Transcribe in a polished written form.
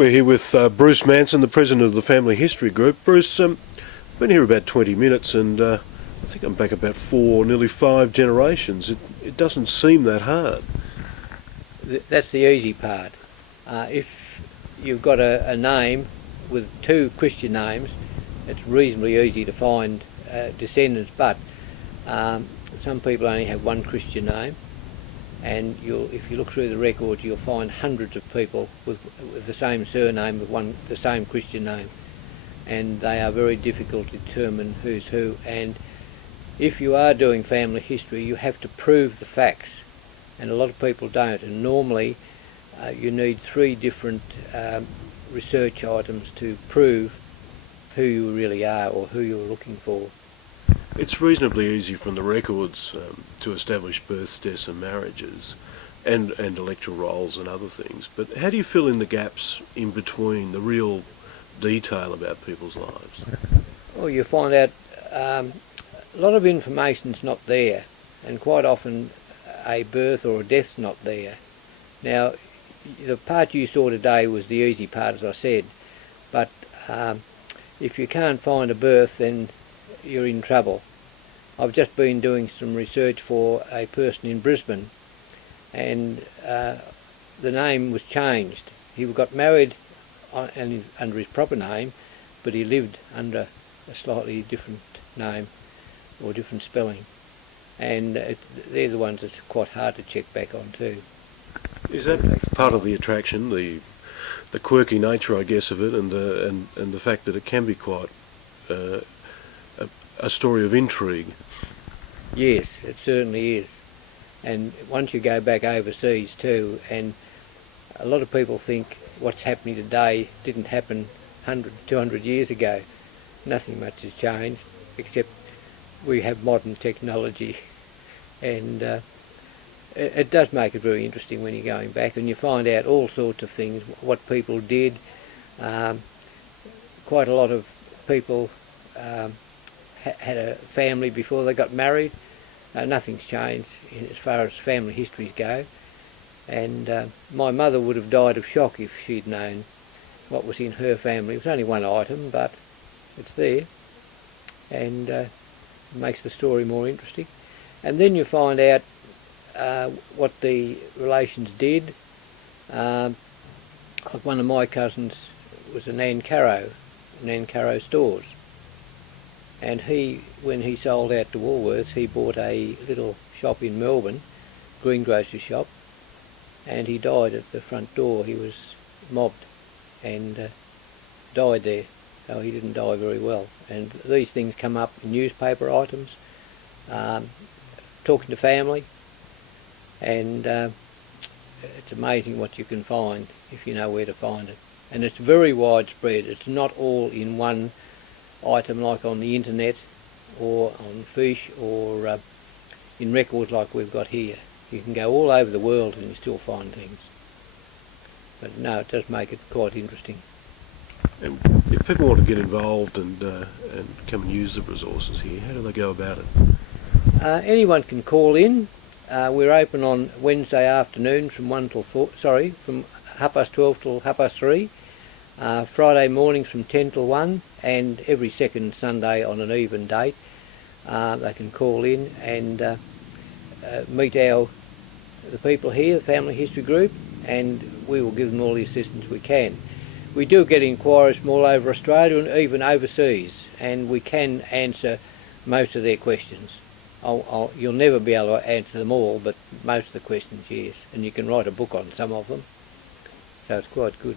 We're here with Bruce Manson, the president of the Family History Group. Bruce, been here about 20 minutes and I think I'm back about nearly five generations. It doesn't seem that hard. That's the easy part. If you've got a name with two Christian names, it's reasonably easy to find descendants, but some people only have one Christian name, and if you look through the records, you'll find hundreds of people with the same surname, with the same Christian name, and they are very difficult to determine who's who. And if you are doing family history, you have to prove the facts, and a lot of people don't, and normally you need three different research items to prove who you really are or who you're looking for. It's reasonably easy from the records to establish births, deaths and marriages and electoral rolls and other things, but how do you fill in the gaps in between, the real detail about people's lives? Well, you find out a lot of information's not there, and quite often a birth or a death's not there. Now, the part you saw today was the easy part, as I said, but if you can't find a birth, then you're in trouble. I've just been doing some research for a person in Brisbane, and the name was changed. He got married under his proper name, but he lived under a slightly different name or different spelling, and they're the ones that's quite hard to check back on too. Is that part of the attraction, the quirky nature, I guess, of it, and the fact that it can be quite a story of intrigue? Yes, it certainly is. And once you go back overseas too, and a lot of people think what's happening today didn't happen 100, 200 years ago. Nothing much has changed, except we have modern technology, and it does make it very interesting when you're going back and you find out all sorts of things, what people did. Quite a lot of people had a family before they got married. Nothing's changed as far as family histories go, and my mother would have died of shock if she'd known what was in her family. It was only one item, but it's there, and it makes the story more interesting. And then you find out what the relations did. Like one of my cousins was a Nan Carrow stores, and when he sold out to Woolworths, he bought a little shop in Melbourne, greengrocer's shop, and he died at the front door. He was mobbed and died there, so he didn't die very well. And these things come up in newspaper items, talking to family, and it's amazing what you can find if you know where to find it. And it's very widespread. It's not all in one item like on the internet or on fish or in records like we've got here. You can go all over the world and you still find things. But no, it does make it quite interesting. And if people want to get involved and come and use the resources here, how do they go about it? Anyone can call in. We're open on Wednesday afternoons from 12 till 3:30. Friday mornings from 10 till 1, and every second Sunday on an even date. They can call in and meet the people here, the Family History Group, and we will give them all the assistance we can. We do get inquiries from all over Australia and even overseas, and we can answer most of their questions. You'll never be able to answer them all, but most of the questions, yes, and you can write a book on some of them, so it's quite good.